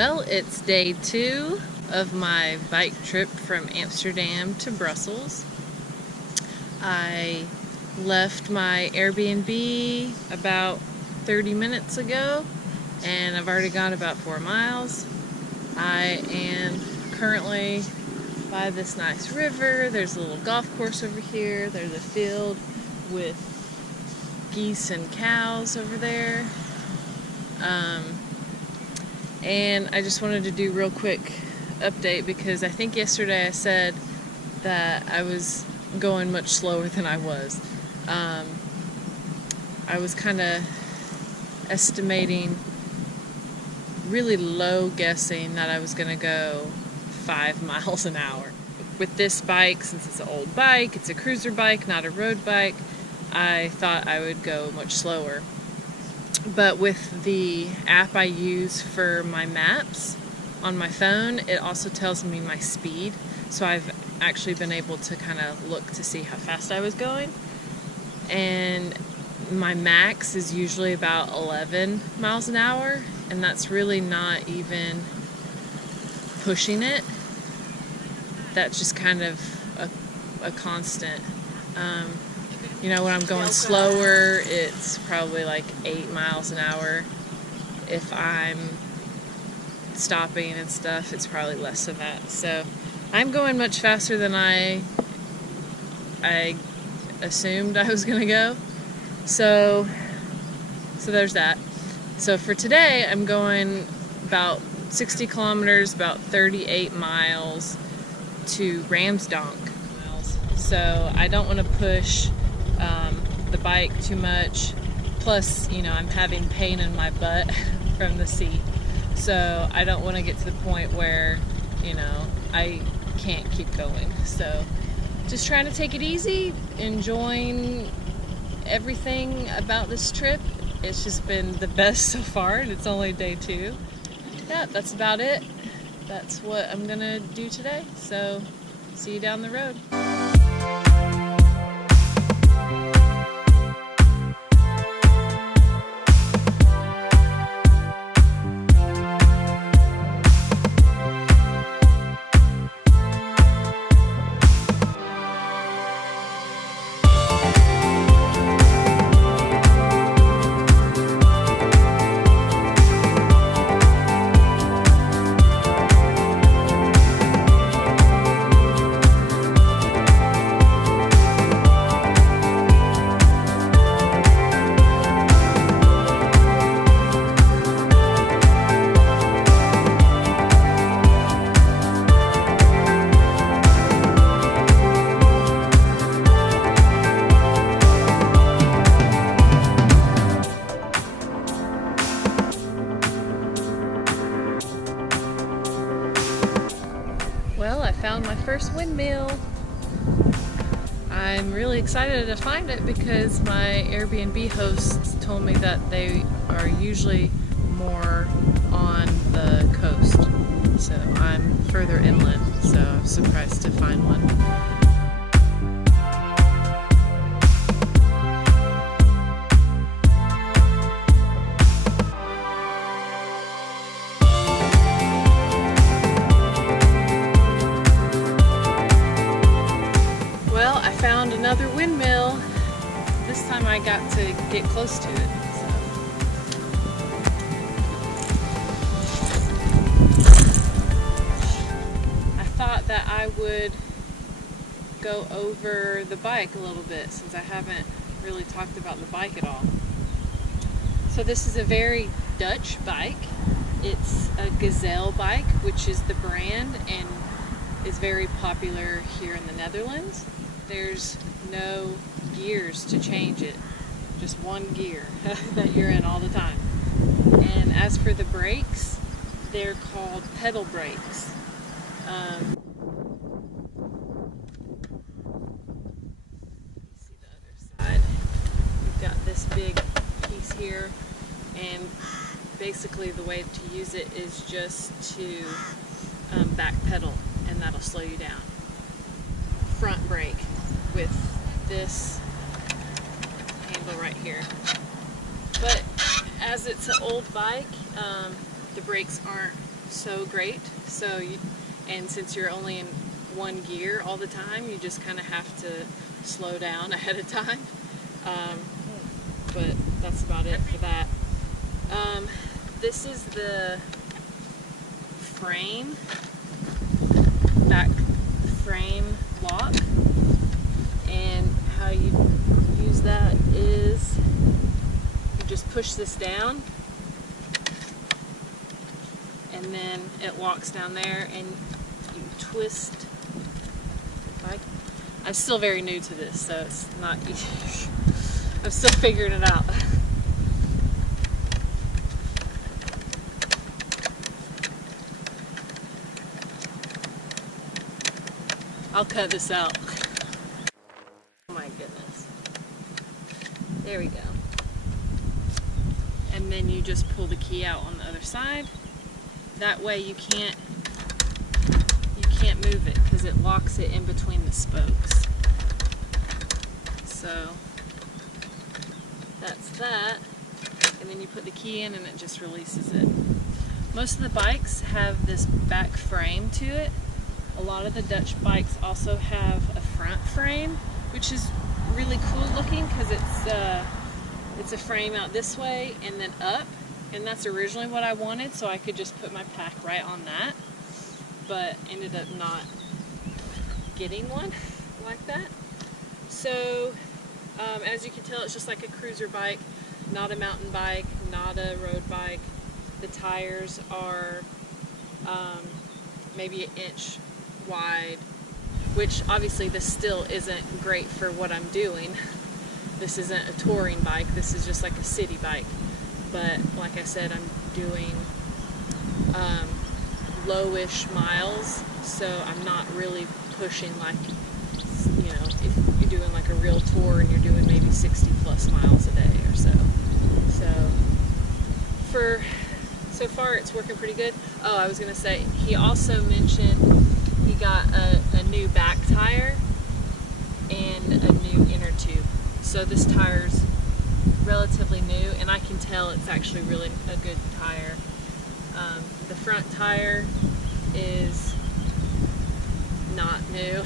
Well, it's day 2 of my bike trip from Amsterdam to Brussels. I left my Airbnb about 30 minutes ago and I've already gone about 4 miles. I am currently by this nice river. There's a little golf course over here. There's a field with geese and cows over there. And I just wanted to do a real quick update because I think yesterday I said that I was going much slower than I was. I was kind of estimating, really low guessing that I was going to go 5 miles an hour. With this bike, since it's an old bike, it's a cruiser bike, not a road bike, I thought I would go much slower. But with the app I use for my maps on my phone, it also tells me my speed. So I've actually been able to kind of look to see how fast I was going. And my max is usually about 11 miles an hour, and that's really not even pushing it. That's just kind of a constant. When I'm going slower, it's probably like 8 miles an hour. If I'm stopping and stuff, it's probably less than that. So I'm going much faster than I assumed I was going to go. So there's that. So for today, I'm going about 60 kilometers, about 38 miles to Ramsdonk. So I don't want to push the bike too much. Plus, I'm having pain in my butt from the seat. So I don't want to get to the point where, I can't keep going. So just trying to take it easy, enjoying everything about this trip. It's just been the best so far, and it's only day 2. Yeah, that's about it. That's what I'm gonna do today. So see you down the road. Well, I found my first windmill. I'm really excited to find it because my Airbnb hosts told me that they are usually more on the coast. So I'm further inland, so I'm surprised to find one. Found another windmill. This time I got to get close to it. I thought that I would go over the bike a little bit since I haven't really talked about the bike at all. So this is a very Dutch bike. It's a Gazelle bike, which is the brand and is very popular here in the Netherlands. There's no gears to change it, just one gear that you're in all the time. And as for the brakes, they're called pedal brakes. See the other side. We've got this big piece here, and basically the way to use it is just to back pedal, and that'll slow you down. Front brake with this handle right here. But as it's an old bike, the brakes aren't so great. And since you're only in one gear all the time, you just kind of have to slow down ahead of time. But that's about it for that. This is the frame, back frame lock, and how you use that is you just push this down, and then it locks down there, and you twist. I'm still very new to this, so it's not easy. I'm still figuring it out. I'll cut this out. Oh my goodness. There we go. And then you just pull the key out on the other side. That way you can't move it because it locks it in between the spokes. So that's that. And then you put the key in and it just releases it. Most of the bikes have this back frame to it. A lot of the Dutch bikes also have a front frame, which is really cool looking because it's a frame out this way and then up, and that's originally what I wanted, so I could just put my pack right on that, but ended up not getting one like that. So as you can tell, it's just like a cruiser bike, not a mountain bike, not a road bike. The tires are maybe an inch wide, which obviously this still isn't great for what I'm doing. This isn't a touring bike, this is just like a city bike. But like I said, I'm doing lowish miles, so I'm not really pushing like, you know, if you're doing like a real tour and you're doing maybe 60 plus miles a day or so. So far it's working pretty good. Oh, I was gonna say, he also mentioned he got a new back tire and a new inner tube. So this tire's relatively new, and I can tell it's actually really a good tire. The front tire is not new,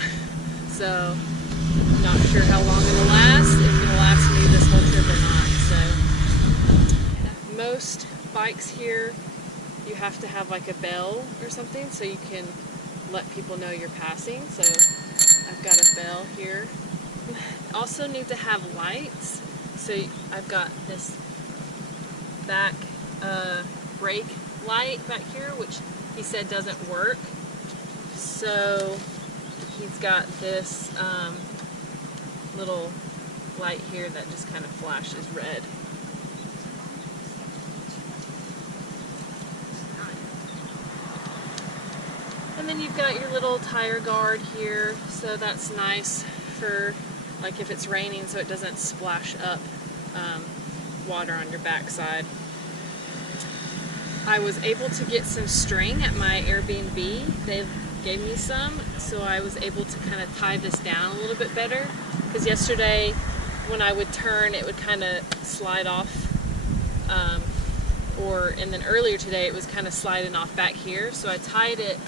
so I'm not sure how long it'll last, if it'll last me this whole trip or not. So most bikes here, you have to have like a bell or something so you can let people know you're passing. So I've got a bell here. Also need to have lights. So I've got this back brake light back here, which he said doesn't work. So he's got this little light here that just kind of flashes red. And then you've got your little tire guard here, so that's nice for like if it's raining, so it doesn't splash up water on your backside. I was able to get some string at my Airbnb. They gave me some, so I was able to kind of tie this down a little bit better, because yesterday when I would turn it would kind of slide off, and then earlier today it was kind of sliding off back here, so I tied it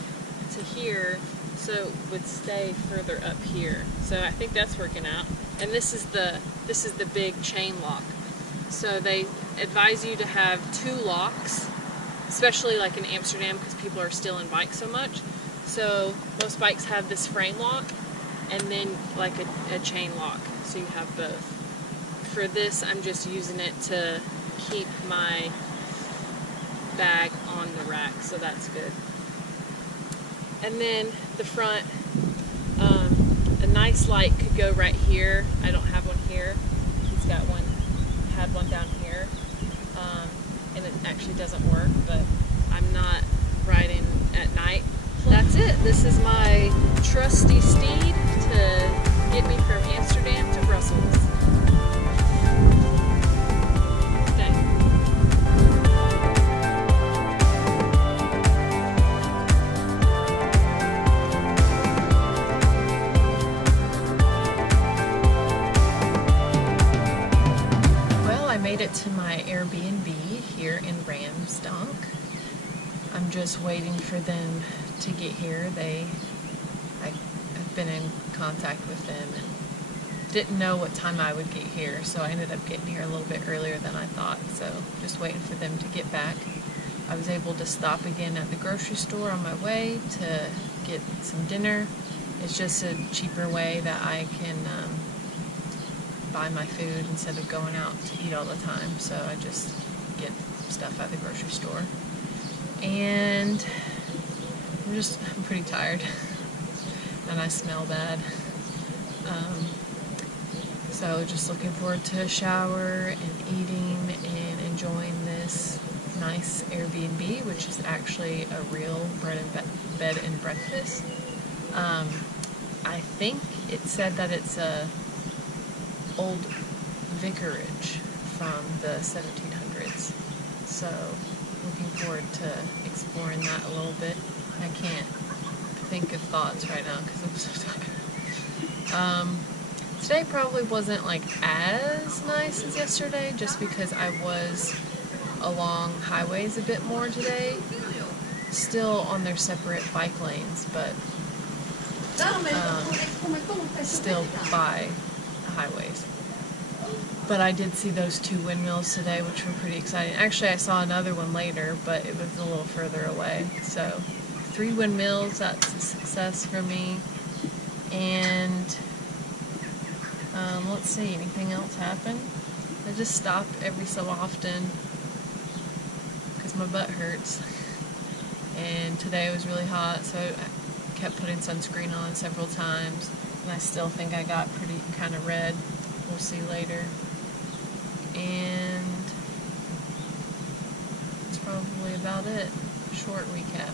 to here so it would stay further up here. So I think that's working out. And this is the big chain lock. So they advise you to have 2 locks, especially like in Amsterdam because people are still in bikes so much. So most bikes have this frame lock and then like a chain lock, so you have both. For this, I'm just using it to keep my bag on the rack, so that's good. And then the front, a nice light could go right here. I don't have one here. He's got one, had one down here, and it actually doesn't work, but I'm not riding at night. That's it. This is my trusty steed to get me from Amsterdam to Brussels. Made it to my Airbnb here in Ramsdonk. I'm just waiting for them to get here. I've been in contact with them and didn't know what time I would get here, so I ended up getting here a little bit earlier than I thought, so just waiting for them to get back. I was able to stop again at the grocery store on my way to get some dinner. It's just a cheaper way that I can buy my food instead of going out to eat all the time, so I just get stuff at the grocery store. And I'm pretty tired and I smell bad. So just looking forward to a shower and eating and enjoying this nice Airbnb, which is actually a real bed and breakfast. I think it said that it's a old vicarage from the 1700s. So looking forward to exploring that a little bit. I can't think of thoughts right now because I'm so tired. Today probably wasn't like as nice as yesterday, just because I was along highways a bit more today, still on their separate bike lanes, but still by highways. But I did see those 2 windmills today, which were pretty exciting. Actually, I saw another one later, but it was a little further away. So 3 windmills, that's a success for me. And let's see, anything else happen? I just stop every so often because my butt hurts. And today it was really hot, so I kept putting sunscreen on several times. And I still think I got pretty kind of red. We'll see later. And that's probably about it. Short recap.